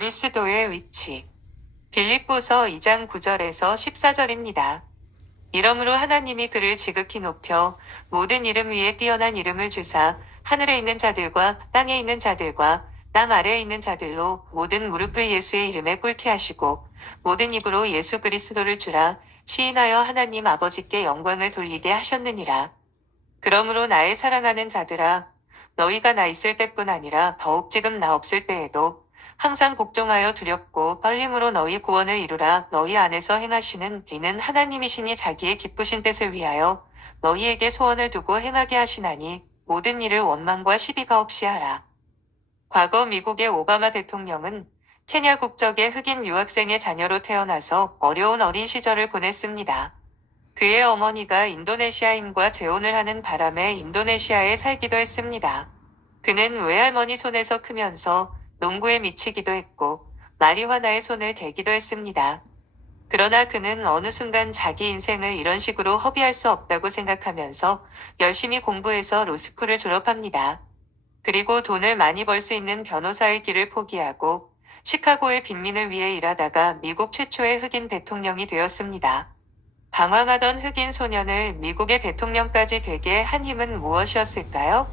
그리스도의 위치. 빌립보서 2장 9절에서 14절입니다. 이러므로 하나님이 그를 지극히 높여 모든 이름 위에 뛰어난 이름을 주사 하늘에 있는 자들과 땅에 있는 자들과 땅 아래에 있는 자들로 모든 무릎을 예수의 이름에 꿇게 하시고 모든 입으로 예수 그리스도를 주라 시인하여 하나님 아버지께 영광을 돌리게 하셨느니라. 그러므로 나의 사랑하는 자들아, 너희가 나 있을 때뿐 아니라 더욱 지금 나 없을 때에도 항상 복종하여 두렵고 떨림으로 너희 구원을 이루라. 너희 안에서 행하시는 이는 하나님이시니 자기의 기쁘신 뜻을 위하여 너희에게 소원을 두고 행하게 하시나니 모든 일을 원망과 시비가 없이 하라. 과거 미국의 오바마 대통령은 케냐 국적의 흑인 유학생의 자녀로 태어나서 어려운 어린 시절을 보냈습니다. 그의 어머니가 인도네시아인과 재혼을 하는 바람에 인도네시아에 살기도 했습니다. 그는 외할머니 손에서 크면서 농구에 미치기도 했고 마리화나의 손을 대기도 했습니다. 그러나 그는 어느 순간 자기 인생을 이런 식으로 허비할 수 없다고 생각하면서 열심히 공부해서 로스쿨을 졸업합니다. 그리고 돈을 많이 벌 수 있는 변호사의 길을 포기하고 시카고의 빈민을 위해 일하다가 미국 최초의 흑인 대통령이 되었습니다. 방황하던 흑인 소년을 미국의 대통령까지 되게 한 힘은 무엇이었을까요?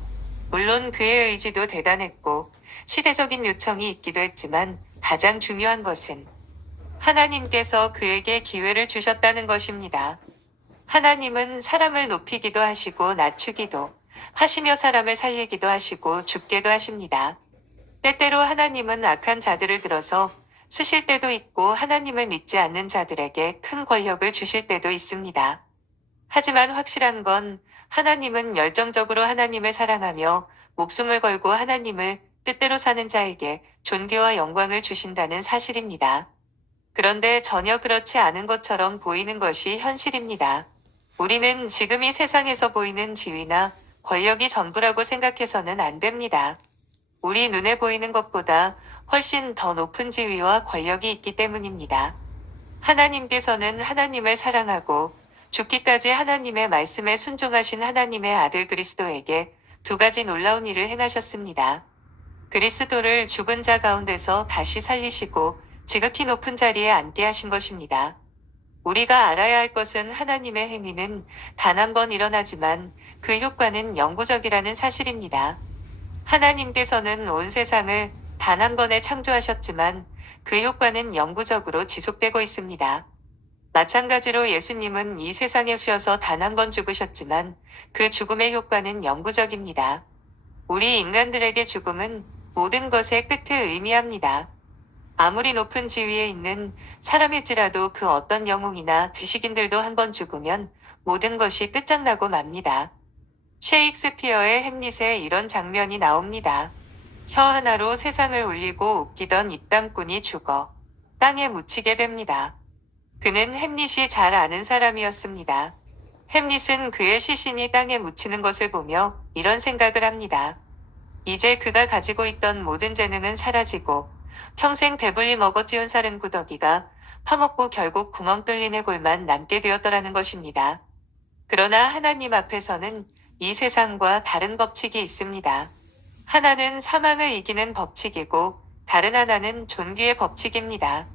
물론 그의 의지도 대단했고 시대적인 요청이 있기도 했지만 가장 중요한 것은 하나님께서 그에게 기회를 주셨다는 것입니다. 하나님은 사람을 높이기도 하시고 낮추기도 하시며 사람을 살리기도 하시고 죽게도 하십니다. 때때로 하나님은 악한 자들을 들어서 쓰실 때도 있고 하나님을 믿지 않는 자들에게 큰 권력을 주실 때도 있습니다. 하지만 확실한 건 하나님은 열정적으로 하나님을 사랑하며 목숨을 걸고 하나님을 뜻대로 사는 자에게 존귀와 영광을 주신다는 사실입니다. 그런데 전혀 그렇지 않은 것처럼 보이는 것이 현실입니다. 우리는 지금 이 세상에서 보이는 지위나 권력이 전부라고 생각해서는 안 됩니다. 우리 눈에 보이는 것보다 훨씬 더 높은 지위와 권력이 있기 때문입니다. 하나님께서는 하나님을 사랑하고 죽기까지 하나님의 말씀에 순종하신 하나님의 아들 그리스도에게 두 가지 놀라운 일을 행하셨습니다. 그리스도를 죽은 자 가운데서 다시 살리시고 지극히 높은 자리에 앉게 하신 것입니다. 우리가 알아야 할 것은 하나님의 행위는 단 한 번 일어나지만 그 효과는 영구적이라는 사실입니다. 하나님께서는 온 세상을 단 한 번에 창조하셨지만 그 효과는 영구적으로 지속되고 있습니다. 마찬가지로 예수님은 이 세상에 오셔서 단 한 번 죽으셨지만 그 죽음의 효과는 영구적입니다. 우리 인간들에게 죽음은 모든 것의 끝을 의미합니다. 아무리 높은 지위에 있는 사람일지라도 그 어떤 영웅이나 귀식인들도 한 번 죽으면 모든 것이 끝장나고 맙니다. 셰익스피어의 햄릿에 이런 장면이 나옵니다. 혀 하나로 세상을 울리고 웃기던 입담꾼이 죽어 땅에 묻히게 됩니다. 그는 햄릿이 잘 아는 사람이었습니다. 햄릿은 그의 시신이 땅에 묻히는 것을 보며 이런 생각을 합니다. 이제 그가 가지고 있던 모든 재능은 사라지고 평생 배불리 먹어찌운 사른구더기가 파먹고 결국 구멍 뚫린 해골만 남게 되었더라는 것입니다. 그러나 하나님 앞에서는 이 세상과 다른 법칙이 있습니다. 하나는 사망을 이기는 법칙이고 다른 하나는 존귀의 법칙입니다.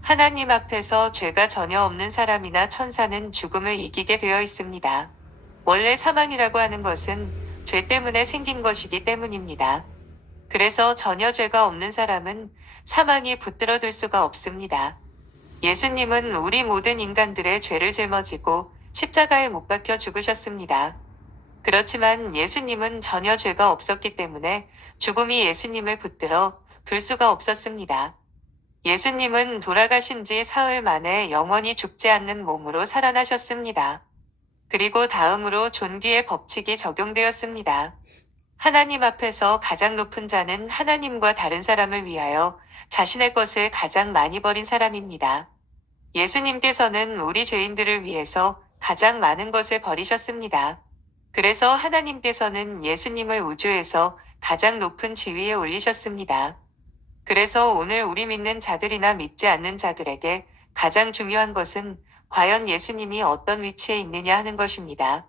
하나님 앞에서 죄가 전혀 없는 사람이나 천사는 죽음을 이기게 되어 있습니다. 원래 사망이라고 하는 것은 죄 때문에 생긴 것이기 때문입니다. 그래서 전혀 죄가 없는 사람은 사망이 붙들어둘 수가 없습니다. 예수님은 우리 모든 인간들의 죄를 짊어지고 십자가에 못 박혀 죽으셨습니다. 그렇지만 예수님은 전혀 죄가 없었기 때문에 죽음이 예수님을 붙들어 둘 수가 없었습니다. 예수님은 돌아가신 지 사흘 만에 영원히 죽지 않는 몸으로 살아나셨습니다. 그리고 다음으로 존귀의 법칙이 적용되었습니다. 하나님 앞에서 가장 높은 자는 하나님과 다른 사람을 위하여 자신의 것을 가장 많이 버린 사람입니다. 예수님께서는 우리 죄인들을 위해서 가장 많은 것을 버리셨습니다. 그래서 하나님께서는 예수님을 우주에서 가장 높은 지위에 올리셨습니다. 그래서 오늘 우리 믿는 자들이나 믿지 않는 자들에게 가장 중요한 것은 과연 예수님이 어떤 위치에 있느냐 하는 것입니다.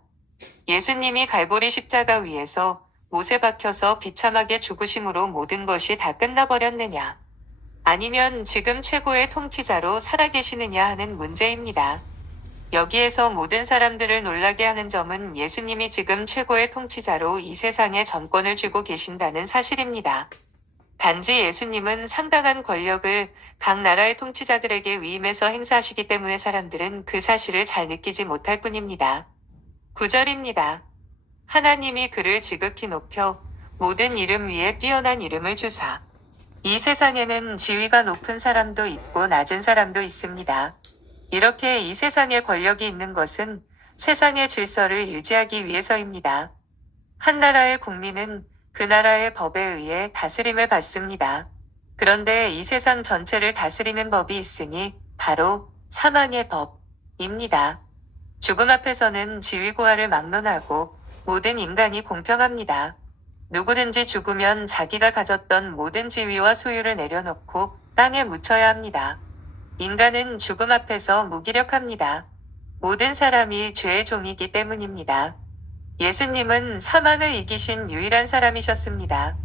예수님이 갈보리 십자가 위에서 못에 박혀서 비참하게 죽으심으로 모든 것이 다 끝나버렸느냐? 아니면 지금 최고의 통치자로 살아계시느냐 하는 문제입니다. 여기에서 모든 사람들을 놀라게 하는 점은 예수님이 지금 최고의 통치자로 이 세상에 전권을 쥐고 계신다는 사실입니다. 단지 예수님은 상당한 권력을 각 나라의 통치자들에게 위임해서 행사하시기 때문에 사람들은 그 사실을 잘 느끼지 못할 뿐입니다. 9절입니다. 하나님이 그를 지극히 높여 모든 이름 위에 뛰어난 이름을 주사. 이 세상에는 지위가 높은 사람도 있고 낮은 사람도 있습니다. 이렇게 이 세상에 권력이 있는 것은 세상의 질서를 유지하기 위해서입니다. 한 나라의 국민은 그 나라의 법에 의해 다스림을 받습니다. 그런데 이 세상 전체를 다스리는 법이 있으니 바로 사망의 법입니다. 죽음 앞에서는 지위고하를 막론하고 모든 인간이 공평합니다. 누구든지 죽으면 자기가 가졌던 모든 지위와 소유를 내려놓고 땅에 묻혀야 합니다. 인간은 죽음 앞에서 무기력합니다. 모든 사람이 죄의 종이기 때문입니다. 예수님은 사망을 이기신 유일한 사람이셨습니다.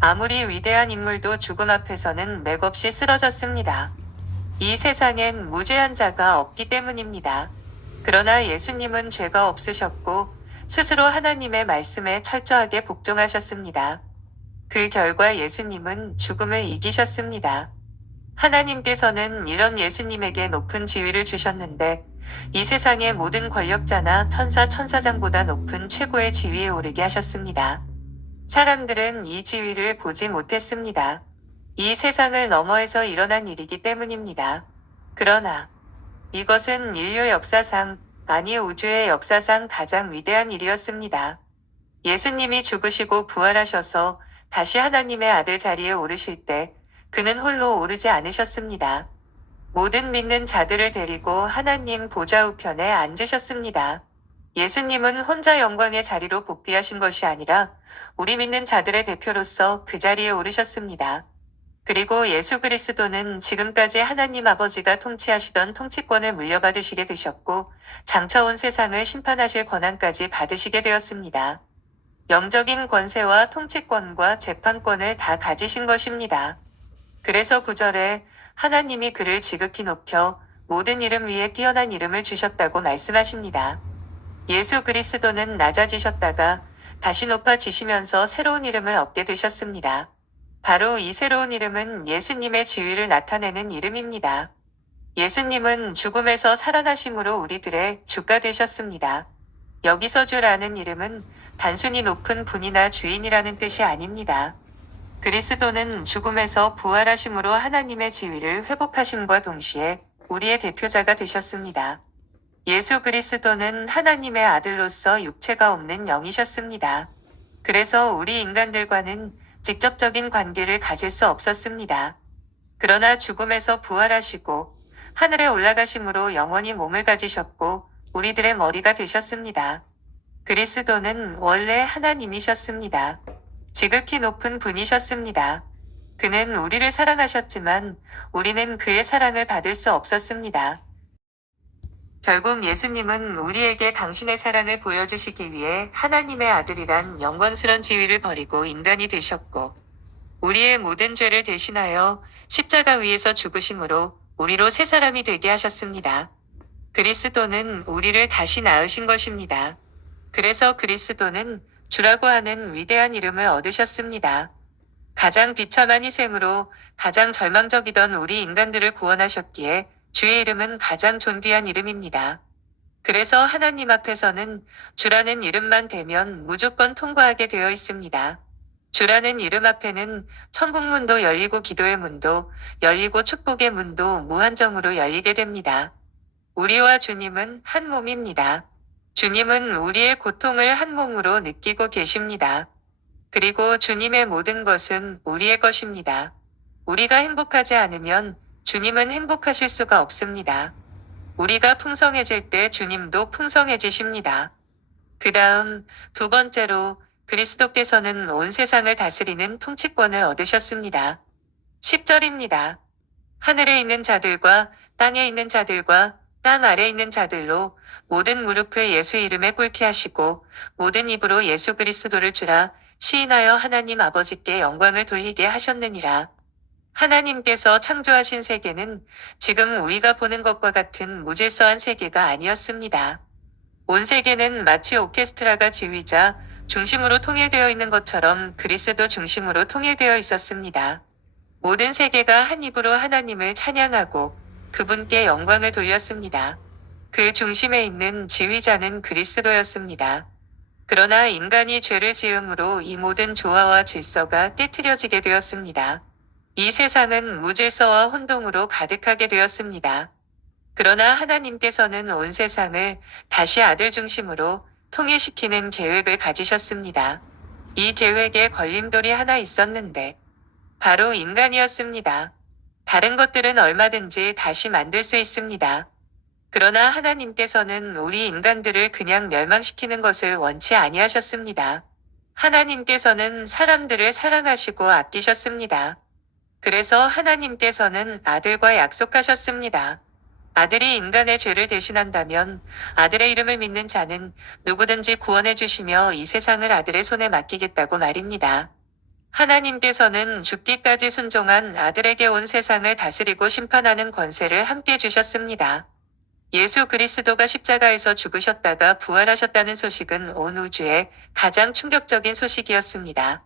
아무리 위대한 인물도 죽음 앞에서는 맥없이 쓰러졌습니다. 이 세상엔 무죄한 자가 없기 때문입니다. 그러나 예수님은 죄가 없으셨고 스스로 하나님의 말씀에 철저하게 복종하셨습니다. 그 결과 예수님은 죽음을 이기셨습니다. 하나님께서는 이런 예수님에게 높은 지위를 주셨는데 이 세상의 모든 권력자나 천사장보다 높은 최고의 지위에 오르게 하셨습니다. 사람들은 이 지위를 보지 못했습니다. 이 세상을 너머에서 일어난 일이기 때문입니다. 그러나 이것은 인류 역사상, 아니 우주의 역사상 가장 위대한 일이었습니다. 예수님이 죽으시고 부활하셔서 다시 하나님의 아들 자리에 오르실 때 그는 홀로 오르지 않으셨습니다. 모든 믿는 자들을 데리고 하나님 보좌 우편에 앉으셨습니다. 예수님은 혼자 영광의 자리로 복귀하신 것이 아니라 우리 믿는 자들의 대표로서 그 자리에 오르셨습니다. 그리고 예수 그리스도는 지금까지 하나님 아버지가 통치하시던 통치권을 물려받으시게 되셨고 장차 온 세상을 심판하실 권한까지 받으시게 되었습니다. 영적인 권세와 통치권과 재판권을 다 가지신 것입니다. 그래서 9절에 하나님이 그를 지극히 높여 모든 이름 위에 뛰어난 이름을 주셨다고 말씀하십니다. 예수 그리스도는 낮아지셨다가 다시 높아지시면서 새로운 이름을 얻게 되셨습니다. 바로 이 새로운 이름은 예수님의 지위를 나타내는 이름입니다. 예수님은 죽음에서 살아나심으로 우리들의 주가 되셨습니다. 여기서 주라는 이름은 단순히 높은 분이나 주인이라는 뜻이 아닙니다. 그리스도는 죽음에서 부활하심으로 하나님의 지위를 회복하심과 동시에 우리의 대표자가 되셨습니다. 예수 그리스도는 하나님의 아들로서 육체가 없는 영이셨습니다. 그래서 우리 인간들과는 직접적인 관계를 가질 수 없었습니다. 그러나 죽음에서 부활하시고 하늘에 올라가심으로 영원히 몸을 가지셨고 우리들의 머리가 되셨습니다. 그리스도는 원래 하나님이셨습니다. 지극히 높은 분이셨습니다. 그는 우리를 사랑하셨지만 우리는 그의 사랑을 받을 수 없었습니다. 결국 예수님은 우리에게 당신의 사랑을 보여주시기 위해 하나님의 아들이란 영광스런 지위를 버리고 인간이 되셨고 우리의 모든 죄를 대신하여 십자가 위에서 죽으심으로 우리로 새 사람이 되게 하셨습니다. 그리스도는 우리를 다시 낳으신 것입니다. 그래서 그리스도는 주라고 하는 위대한 이름을 얻으셨습니다. 가장 비참한 희생으로 가장 절망적이던 우리 인간들을 구원하셨기에 주의 이름은 가장 존귀한 이름입니다. 그래서 하나님 앞에서는 주라는 이름만 대면 무조건 통과하게 되어 있습니다. 주라는 이름 앞에는 천국 문도 열리고 기도의 문도 열리고 축복의 문도 무한정으로 열리게 됩니다. 우리와 주님은 한 몸입니다. 주님은 우리의 고통을 한 몸으로 느끼고 계십니다. 그리고 주님의 모든 것은 우리의 것입니다. 우리가 행복하지 않으면 주님은 행복하실 수가 없습니다. 우리가 풍성해질 때 주님도 풍성해지십니다. 그 다음 두 번째로 그리스도께서는 온 세상을 다스리는 통치권을 얻으셨습니다. 10절입니다. 하늘에 있는 자들과 땅에 있는 자들과 땅 아래 있는 자들로 모든 무릎을 예수 이름에 꿇게 하시고 모든 입으로 예수 그리스도를 주라 시인하여 하나님 아버지께 영광을 돌리게 하셨느니라. 하나님께서 창조하신 세계는 지금 우리가 보는 것과 같은 무질서한 세계가 아니었습니다. 온 세계는 마치 오케스트라가 지휘자 중심으로 통일되어 있는 것처럼 그리스도 중심으로 통일되어 있었습니다. 모든 세계가 한 입으로 하나님을 찬양하고 그분께 영광을 돌렸습니다. 그 중심에 있는 지휘자는 그리스도였습니다. 그러나 인간이 죄를 지음으로 이 모든 조화와 질서가 깨트려지게 되었습니다. 이 세상은 무질서와 혼동으로 가득하게 되었습니다. 그러나 하나님께서는 온 세상을 다시 아들 중심으로 통일시키는 계획을 가지셨습니다. 이 계획에 걸림돌이 하나 있었는데 바로 인간이었습니다. 다른 것들은 얼마든지 다시 만들 수 있습니다. 그러나 하나님께서는 우리 인간들을 그냥 멸망시키는 것을 원치 아니하셨습니다. 하나님께서는 사람들을 사랑하시고 아끼셨습니다. 그래서 하나님께서는 아들과 약속하셨습니다. 아들이 인간의 죄를 대신한다면 아들의 이름을 믿는 자는 누구든지 구원해 주시며 이 세상을 아들의 손에 맡기겠다고 말입니다. 하나님께서는 죽기까지 순종한 아들에게 온 세상을 다스리고 심판하는 권세를 함께 주셨습니다. 예수 그리스도가 십자가에서 죽으셨다가 부활하셨다는 소식은 온 우주의 가장 충격적인 소식이었습니다.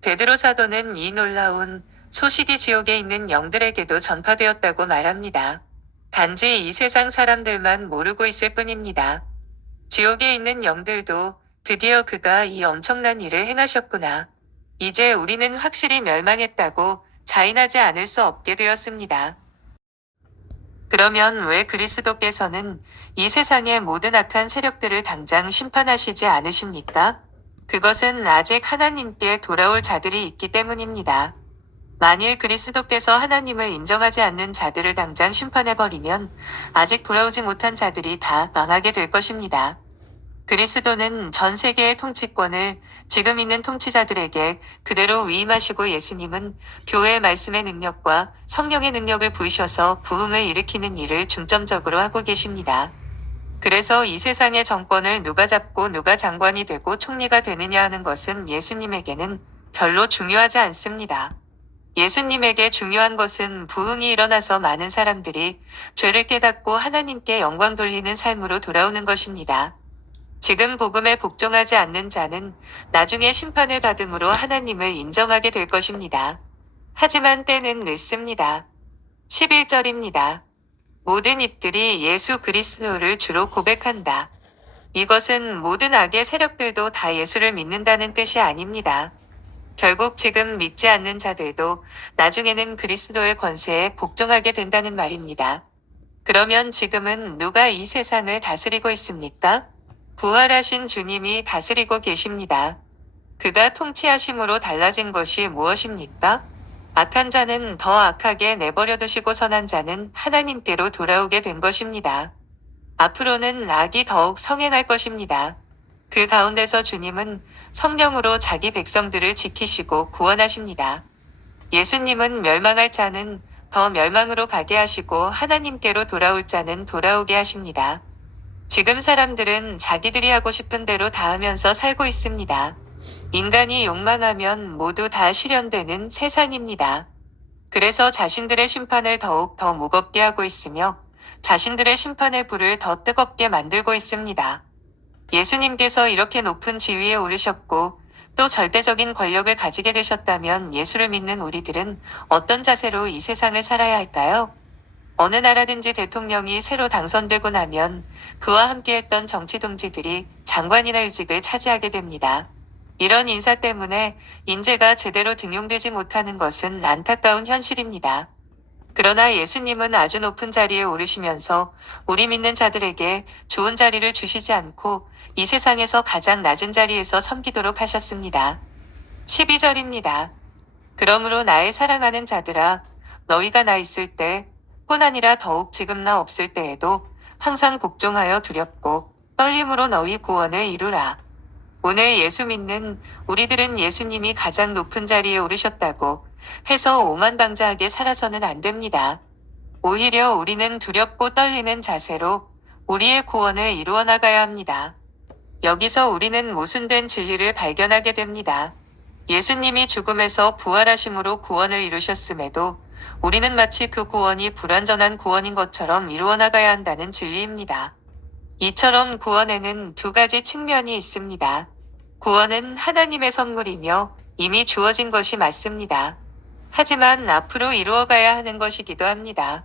베드로 사도는 이 놀라운 소식이 지옥에 있는 영들에게도 전파되었다고 말합니다. 단지 이 세상 사람들만 모르고 있을 뿐입니다. 지옥에 있는 영들도 드디어 그가 이 엄청난 일을 행하셨구나. 이제 우리는 확실히 멸망했다고 자인하지 않을 수 없게 되었습니다. 그러면 왜 그리스도께서는 이 세상의 모든 악한 세력들을 당장 심판하시지 않으십니까? 그것은 아직 하나님께 돌아올 자들이 있기 때문입니다. 만일 그리스도께서 하나님을 인정하지 않는 자들을 당장 심판해버리면 아직 돌아오지 못한 자들이 다 망하게 될 것입니다. 그리스도는 전 세계의 통치권을 지금 있는 통치자들에게 그대로 위임하시고 예수님은 교회의 말씀의 능력과 성령의 능력을 부으셔서 부흥을 일으키는 일을 중점적으로 하고 계십니다. 그래서 이 세상의 정권을 누가 잡고 누가 장관이 되고 총리가 되느냐 하는 것은 예수님에게는 별로 중요하지 않습니다. 예수님에게 중요한 것은 부흥이 일어나서 많은 사람들이 죄를 깨닫고 하나님께 영광 돌리는 삶으로 돌아오는 것입니다. 지금 복음에 복종하지 않는 자는 나중에 심판을 받음으로 하나님을 인정하게 될 것입니다. 하지만 때는 늦습니다. 11절입니다. 모든 입들이 예수 그리스도를 주로 고백한다. 이것은 모든 악의 세력들도 다 예수를 믿는다는 뜻이 아닙니다. 결국 지금 믿지 않는 자들도 나중에는 그리스도의 권세에 복종하게 된다는 말입니다. 그러면 지금은 누가 이 세상을 다스리고 있습니까? 부활하신 주님이 다스리고 계십니다. 그가 통치하심으로 달라진 것이 무엇입니까? 악한 자는 더 악하게 내버려 두시고 선한 자는 하나님께로 돌아오게 된 것입니다. 앞으로는 악이 더욱 성행할 것입니다. 그 가운데서 주님은 성령으로 자기 백성들을 지키시고 구원하십니다. 예수님은 멸망할 자는 더 멸망으로 가게 하시고 하나님께로 돌아올 자는 돌아오게 하십니다. 지금 사람들은 자기들이 하고 싶은 대로 다 하면서 살고 있습니다. 인간이 욕망하면 모두 다 실현되는 세상입니다. 그래서 자신들의 심판을 더욱 더 무겁게 하고 있으며 자신들의 심판의 불을 더 뜨겁게 만들고 있습니다. 예수님께서 이렇게 높은 지위에 오르셨고 또 절대적인 권력을 가지게 되셨다면 예수를 믿는 우리들은 어떤 자세로 이 세상을 살아야 할까요? 어느 나라든지 대통령이 새로 당선되고 나면 그와 함께했던 정치 동지들이 장관이나 유직을 차지하게 됩니다. 이런 인사 때문에 인재가 제대로 등용되지 못하는 것은 안타까운 현실입니다. 그러나 예수님은 아주 높은 자리에 오르시면서 우리 믿는 자들에게 좋은 자리를 주시지 않고 이 세상에서 가장 낮은 자리에서 섬기도록 하셨습니다. 12절입니다. 그러므로 나의 사랑하는 자들아, 너희가 나 있을 때 뿐 아니라 더욱 지금 나 없을 때에도 항상 복종하여 두렵고 떨림으로 너희 구원을 이루라. 오늘 예수 믿는 우리들은 예수님이 가장 높은 자리에 오르셨다고 해서 오만방자하게 살아서는 안 됩니다. 오히려 우리는 두렵고 떨리는 자세로 우리의 구원을 이루어 나가야 합니다. 여기서 우리는 모순된 진리를 발견하게 됩니다. 예수님이 죽음에서 부활하심으로 구원을 이루셨음에도 우리는 마치 그 구원이 불완전한 구원인 것처럼 이루어 나가야 한다는 진리입니다. 이처럼 구원에는 두 가지 측면이 있습니다. 구원은 하나님의 선물이며 이미 주어진 것이 맞습니다. 하지만 앞으로 이루어가야 하는 것이기도 합니다.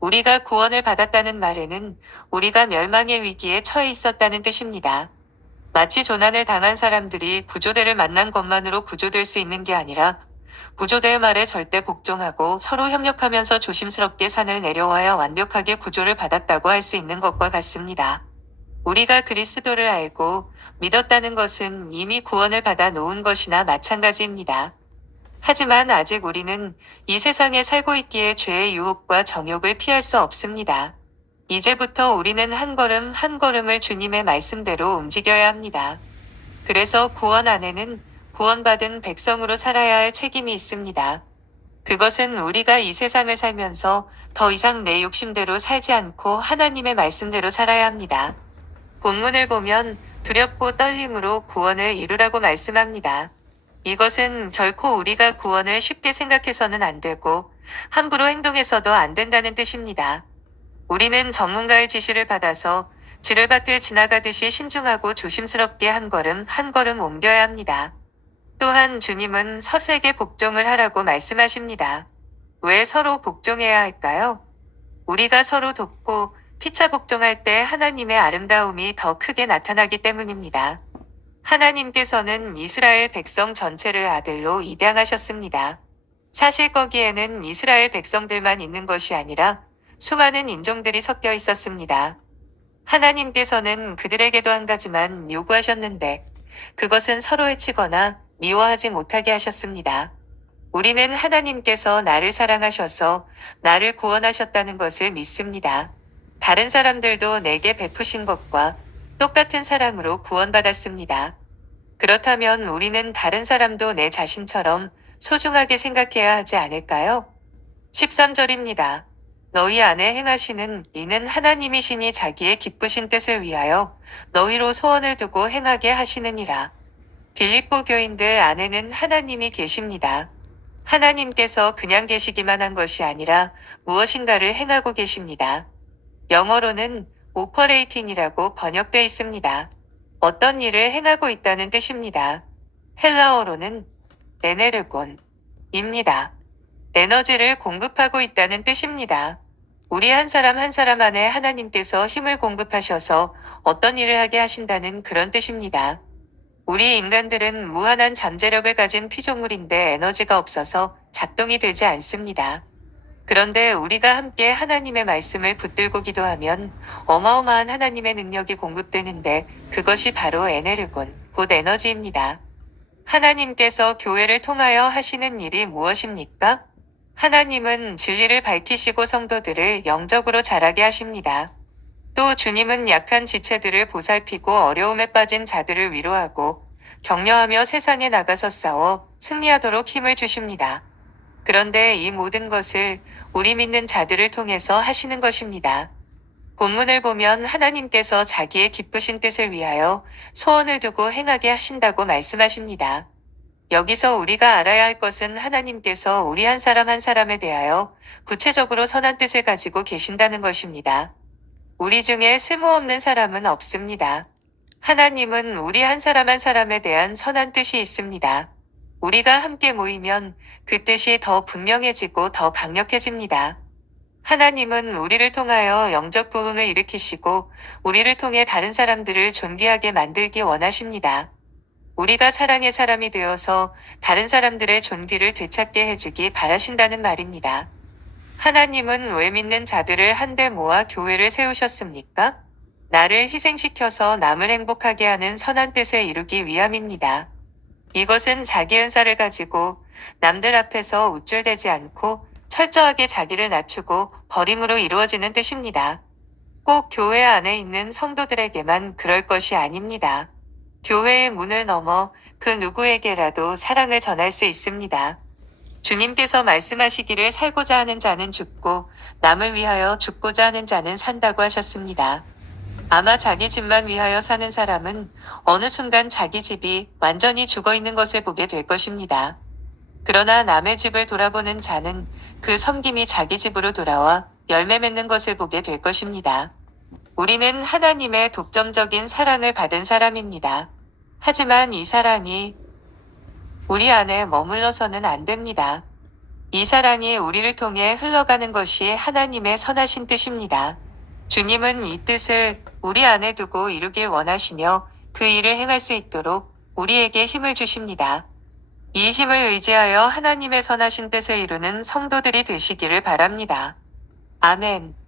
우리가 구원을 받았다는 말에는 우리가 멸망의 위기에 처해 있었다는 뜻입니다. 마치 조난을 당한 사람들이 구조대를 만난 것만으로 구조될 수 있는 게 아니라 구조대의 말에 절대 복종하고 서로 협력하면서 조심스럽게 산을 내려와야 완벽하게 구조를 받았다고 할 수 있는 것과 같습니다. 우리가 그리스도를 알고 믿었다는 것은 이미 구원을 받아 놓은 것이나 마찬가지입니다. 하지만 아직 우리는 이 세상에 살고 있기에 죄의 유혹과 정욕을 피할 수 없습니다. 이제부터 우리는 한 걸음 한 걸음을 주님의 말씀대로 움직여야 합니다. 그래서 구원 안에는 구원받은 백성으로 살아야 할 책임이 있습니다. 그것은 우리가 이 세상을 살면서 더 이상 내 욕심대로 살지 않고 하나님의 말씀대로 살아야 합니다. 본문을 보면 두렵고 떨림으로 구원을 이루라고 말씀합니다. 이것은 결코 우리가 구원을 쉽게 생각해서는 안 되고 함부로 행동해서도 안 된다는 뜻입니다. 우리는 전문가의 지시를 받아서 지뢰밭을 지나가듯이 신중하고 조심스럽게 한 걸음 한 걸음 옮겨야 합니다. 또한 주님은 서로에게 복종을 하라고 말씀하십니다. 왜 서로 복종해야 할까요? 우리가 서로 돕고 피차 복종할 때 하나님의 아름다움이 더 크게 나타나기 때문입니다. 하나님께서는 이스라엘 백성 전체를 아들로 입양하셨습니다. 사실 거기에는 이스라엘 백성들만 있는 것이 아니라 수많은 인종들이 섞여 있었습니다. 하나님께서는 그들에게도 한 가지만 요구하셨는데 그것은 서로 해치거나 미워하지 못하게 하셨습니다. 우리는 하나님께서 나를 사랑하셔서 나를 구원하셨다는 것을 믿습니다. 다른 사람들도 내게 베푸신 것과 똑같은 사랑으로 구원받았습니다. 그렇다면 우리는 다른 사람도 내 자신처럼 소중하게 생각해야 하지 않을까요? 13절입니다. 너희 안에 행하시는 이는 하나님이시니 자기의 기쁘신 뜻을 위하여 너희로 소원을 두고 행하게 하시느니라. 빌립보 교인들 안에는 하나님이 계십니다. 하나님께서 그냥 계시기만 한 것이 아니라 무엇인가를 행하고 계십니다. 영어로는 operating이라고 번역돼 있습니다. 어떤 일을 행하고 있다는 뜻입니다. 헬라어로는 에네르곤입니다. 에너지를 공급하고 있다는 뜻입니다. 우리 한 사람 한 사람 안에 하나님께서 힘을 공급하셔서 어떤 일을 하게 하신다는 그런 뜻입니다. 우리 인간들은 무한한 잠재력을 가진 피조물인데 에너지가 없어서 작동이 되지 않습니다. 그런데 우리가 함께 하나님의 말씀을 붙들고 기도하면 어마어마한 하나님의 능력이 공급되는데 그것이 바로 에네르곤, 곧 에너지입니다. 하나님께서 교회를 통하여 하시는 일이 무엇입니까? 하나님은 진리를 밝히시고 성도들을 영적으로 자라게 하십니다. 또 주님은 약한 지체들을 보살피고 어려움에 빠진 자들을 위로하고 격려하며 세상에 나가서 싸워 승리하도록 힘을 주십니다. 그런데 이 모든 것을 우리 믿는 자들을 통해서 하시는 것입니다. 본문을 보면 하나님께서 자기의 기쁘신 뜻을 위하여 소원을 두고 행하게 하신다고 말씀하십니다. 여기서 우리가 알아야 할 것은 하나님께서 우리 한 사람 한 사람에 대하여 구체적으로 선한 뜻을 가지고 계신다는 것입니다. 우리 중에 쓸모없는 사람은 없습니다. 하나님은 우리 한 사람 한 사람에 대한 선한 뜻이 있습니다. 우리가 함께 모이면 그 뜻이 더 분명해지고 더 강력해집니다. 하나님은 우리를 통하여 영적 부흥을 일으키시고 우리를 통해 다른 사람들을 존귀하게 만들기 원하십니다. 우리가 사랑의 사람이 되어서 다른 사람들의 존귀를 되찾게 해주기 바라신다는 말입니다. 하나님은 왜 믿는 자들을 한데 모아 교회를 세우셨습니까? 나를 희생시켜서 남을 행복하게 하는 선한 뜻을 이루기 위함입니다. 이것은 자기 은사를 가지고 남들 앞에서 우쭐대지 않고 철저하게 자기를 낮추고 버림으로 이루어지는 뜻입니다. 꼭 교회 안에 있는 성도들에게만 그럴 것이 아닙니다. 교회의 문을 넘어 그 누구에게라도 사랑을 전할 수 있습니다. 주님께서 말씀하시기를 살고자 하는 자는 죽고 남을 위하여 죽고자 하는 자는 산다고 하셨습니다. 아마 자기 집만 위하여 사는 사람은 어느 순간 자기 집이 완전히 죽어 있는 것을 보게 될 것입니다. 그러나 남의 집을 돌아보는 자는 그 섬김이 자기 집으로 돌아와 열매 맺는 것을 보게 될 것입니다. 우리는 하나님의 독점적인 사랑을 받은 사람입니다. 하지만 이 사랑이 우리 안에 머물러서는 안 됩니다. 이 사랑이 우리를 통해 흘러가는 것이 하나님의 선하신 뜻입니다. 주님은 이 뜻을 우리 안에 두고 이루길 원하시며 그 일을 행할 수 있도록 우리에게 힘을 주십니다. 이 힘을 의지하여 하나님의 선하신 뜻을 이루는 성도들이 되시기를 바랍니다. 아멘.